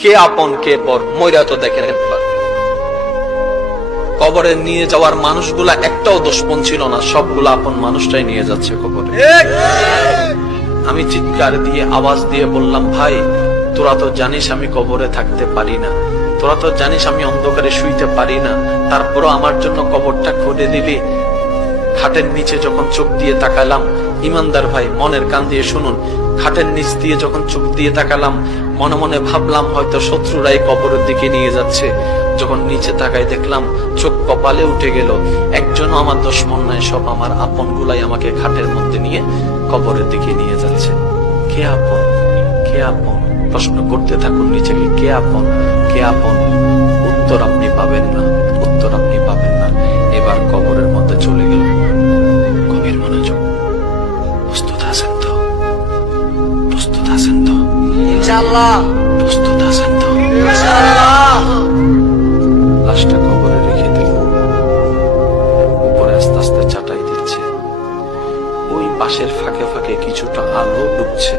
কে আপন কে পর, মইরা তো দেখেন কবরে নিয়ে যাওয়ার মানুষগুলা একটাও দোষপন ছিল না, সবগুলা আপন মানুষটাই নিয়ে যাচ্ছে কবরে। আমি চিৎকার দিয়ে আওয়াজ দিয়ে বললাম, ভাই, তোরা তো জানিস আমি কবরে থাকতে পারি না। তোরা তো জানিস আমি অন্ধকারে শুইতে পারি না। তারপরও আমার জন্য কবরটা খুঁড়ে দিলি খাটের নিচে যখন চোখ দিয়ে তাকালাম, ইমানদার ভাই, মনের কান দিয়ে শুনুন। খাটের নিচ দিয়ে যখন চোখ দিয়ে তাকালাম, মনে মনে ভাবলাম হয়তো শত্রুরাই কবরের দিকে নিয়ে যাচ্ছে। যখন নিচে তাকাই দেখলাম, চোখ কপালে উঠে গেল। একজনও আমার দুশ্মন নাই, সব আমার আপন গুলাই আমাকে খাটের মধ্যে নিয়ে কবরের দিকে নিয়ে যাচ্ছে। কে আপন? কে আপন? প্রশ্ন করতে থাকুন নিজেকে কে আপন? কে আপন? উত্তর আপনি পাবেন না। আছেন তো ইনশাআল্লাহ। প্রস্তুত আছেন তো ইনশাআল্লাহ। লাশটা কবরে রেখে দিল উপরে আস্তে আস্তে চাটাই দিচ্ছে। ওই পাশের ফাঁকে ফাঁকে কিছুটা আলো ঢুকছে।